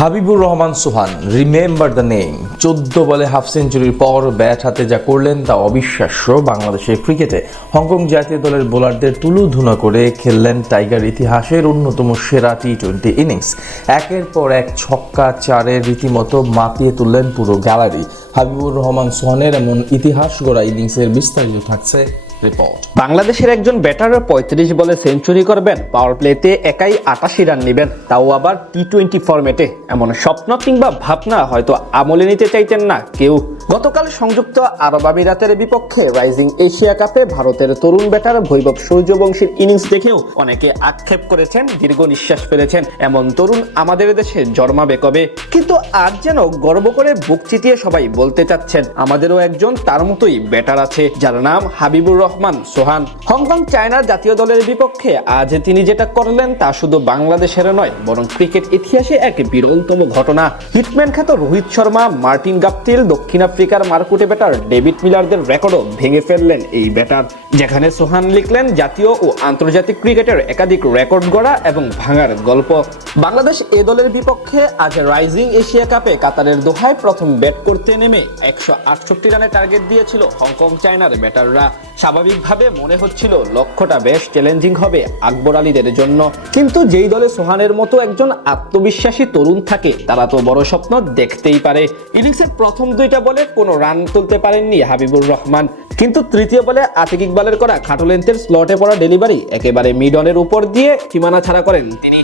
Habibur Rahman Sohan remember the name চোদ্দ বলে half সেঞ্চুরির পর ব্যাট হাতে যা করলেন তা অবিশ্বাস্য। বাংলাদেশের ক্রিকেটে হংকং জাতীয় দলের বোলারদের তুলুধুনা করে খেললেন টাইগার ইতিহাসের অন্যতম সেরা টি টোয়েন্টি ইনিংস একের পর এক ছক্কা চারের রীতিমতো মাতিয়ে তুললেন পুরো গ্যালারি হাবিবুর রহমান সোহানের এমন ইতিহাস গড়া ইনিংসের বিস্তারিত থাকছে রিপোর্ট বাংলাদেশের একজন ব্যাটার পঁয়ত্রিশ বলে সেঞ্চুরি করবেন। পাওয়ার প্লেতে একাই আটাশি রান নেবেন। তাও আবার টি টোয়েন্টি ফরম্যাটে এমন স্বপ্ন কিংবা ভাবনা হয়তো আমলে নিতে চাইতেন না কেউ। গতকাল সংযুক্ত আরব আমিরাতের বিপক্ষে রাইজিং এশিয়া কাপে ভারতের তরুণ ব্যাটার বৈভব সূর্যবংশীর ইনিংস দেখেও অনেকে আক্ষেপ করেছেন, দীর্ঘ নিঃশ্বাস ফেলেছেন। এমন তরুণ আমাদের দেশে জন্মাবে কবে? কিন্তু আজ যেন গর্ব করে বুক চিতিয়ে সবাই বলতে চাচ্ছেন, আমাদেরও একজন তার মতোই ব্যাটার আছে, যার নাম হাবিবুর রহমান সোহান। হংকং চায়নার জাতীয় দলের বিপক্ষে আজ তিনি যেটা করলেন, তা শুধু বাংলাদেশের নয়, বরং ক্রিকেট ইতিহাসে এক বিরলতম ঘটনা। হিটম্যান খ্যাত রোহিত শর্মা, মার্টিন গাপটিল, দক্ষিণ আফ্রিকার মার্কুটে ব্যাটার ডেভিড মিলারদের রেকর্ডও ভেঙে ফেললেন এই ব্যাটার, যেখানে সোহান লিখলেন জাতীয় ও আন্তর্জাতিক ক্রিকেটের একাধিক রেকর্ড গড়া এবং ভাঙার গল্প। বাংলাদেশ এ দলের বিপক্ষে আজ রাইজিং এশিয়া কাপে কাতারের দোহায় প্রথম ব্যাট করতে নেমে একশো আটষট্টি রানের টার্গেট দিয়েছিল হংকং চায়নার ব্যাটাররা। স্বাভাবিকভাবে মনে হচ্ছিল লক্ষ্যটা বেশ চ্যালেঞ্জিং হবে আকবর আলীদের জন্য। কিন্তু যেই দলে সোহানের মতো একজন আত্মবিশ্বাসী তরুণ থাকে, তারা তো বড় স্বপ্ন দেখতেই পারে। ইনিংসের প্রথম দুইটা বলে কোনো রান তুলতে পারেননি হাবিবুর রহমান। কিন্তু তৃতীয় বলে আতিক ইকবালের করা খাটো লেন্থের স্লটে পড়া ডেলিভারি একেবারে মিডনের উপর দিয়ে সীমানা ছাড়া করেন। তিনি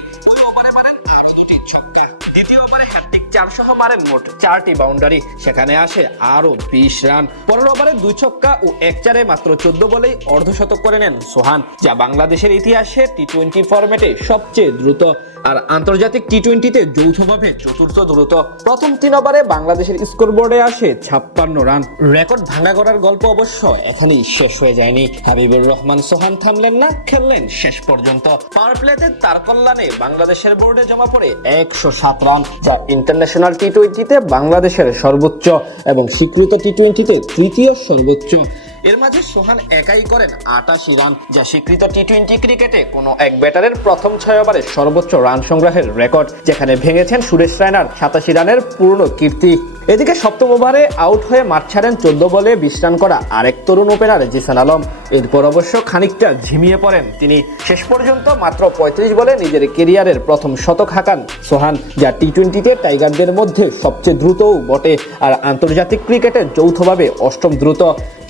হ্যাট্রিক চার মারেন মোট চারটি বাউন্ডারি। সেখানে আসে আরও বিশ রান। পরের ওভারে দুই ছক্কা ও এক চারে মাত্র চোদ্দ বলেই অর্ধশতক করে নেন সোহান, যা বাংলাদেশের ইতিহাসে টি টোয়েন্টি ফরম্যাটে সবচেয়ে দ্রুত। আর আন্তর্জাতিক টি টোয়েন্টিতে যৌথভাবে চতুর্থ দ্রুত। প্রথম তিন ওভারে বাংলাদেশের স্কোরবোর্ডে আসে ছাপ্পান্ন রান। রেকর্ড ভাঙা করার গল্প অবশ্য এখানেই শেষ হয়ে যায়নি। হাবিবুর রহমান, সোহান থামলেন না, খেললেন শেষ পর্যন্ত। পাওয়ার প্লেতে তার কল্যাণে বাংলাদেশের বোর্ডে জমা পড়ে একশো সাত রান, যা ইন্টারন্যাশনাল টি টোয়েন্টিতে বাংলাদেশের সর্বোচ্চ এবং স্বীকৃত টি টোয়েন্টিতে তৃতীয় সর্বোচ্চ। এর মাঝে সোহান একাই করেন আটাশি রান, যা স্বীকৃত টি টোয়েন্টি ক্রিকেটে কোনো এক ব্যাটারের প্রথম ছয় ওভারে সর্বোচ্চ রান সংগ্রহের রেকর্ড, যেখানে ভেঙেছেন সুরেশ রায়নার সাতাশি রানের পূর্ণ কীর্তি। এদিকে সপ্তম ওভারে আউট হয়ে মাঠ ছাড়েন চোদ্দ বলে বিশ রান করা আরেক তরুণ ওপেনার জিসান আলম। এরপর অবশ্য খানিকটা ঝিমিয়ে পড়েন তিনি। শেষ পর্যন্ত মাত্র পঁয়ত্রিশ বলে নিজের কেরিয়ারের প্রথম শতক হাঁকান সোহান, যা টি টোয়েন্টিতে টাইগারদের মধ্যে সবচেয়ে দ্রুতও বটে আর আন্তর্জাতিক ক্রিকেটে যৌথভাবে অষ্টম দ্রুত।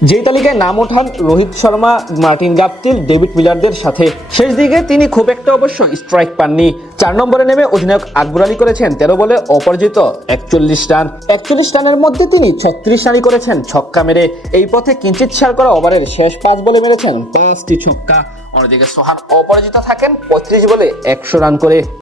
যেই তালিকায় নাম ওঠান Rohit Sharma, Martin Guptill, David মিলারদের সাথে। শেষ দিকে তিনি খুব একটা অবশ্য স্ট্রাইক পাননি। চার নম্বরে নেমে অধিনায়ক আকবর আলী করেছেন তেরো বলে অপরাজিত একচল্লিশ রান। একচল্লিশ রানের মধ্যে তিনি ছত্রিশ রানই করেছেন। ছক্কা মেরে এই পথে কিঞ্চিত ছাড় করা ওভারের শেষ পাঁচ বলে মেরেছেন পাঁচটি ছক্কা। অন্যদিকে সোহান অপরাজিত থাকেন পঁয়ত্রিশ বলে একশো রান করে।